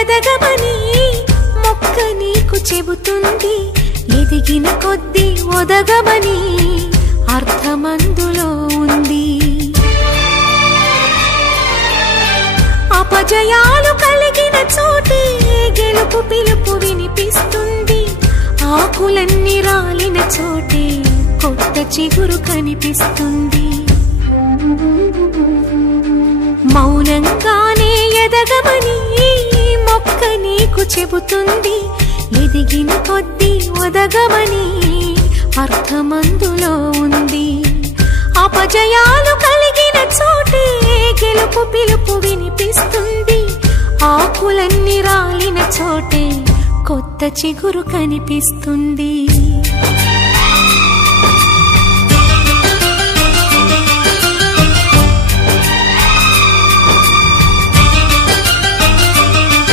ఎదగమని మొక్క నీకు చెబుతుంది. ఎదిగిన కొద్దీ ఒదగమని అర్థమందులో ఉంది. అపజయాలు కలిగిన చోటే గెలుపు పిలుపు వినిపిస్తుంది. ఆకులన్నీ రాలిన చోటే కొత్త చిగురు కనిపిస్తుంది. మౌనంగానే ఎదగమని మొక్క నీకు చెబుతుంది. ఎదిగిన కొద్దీ ఒదగమని అర్థమందులో ఉంది. అపజయాలు కలిగిన చోటే గెలుపు పిలుపు వినిపిస్తుంది. ఆకులన్నీ రాలిన చోటే కొత్త చిగురు కనిపిస్తుంది.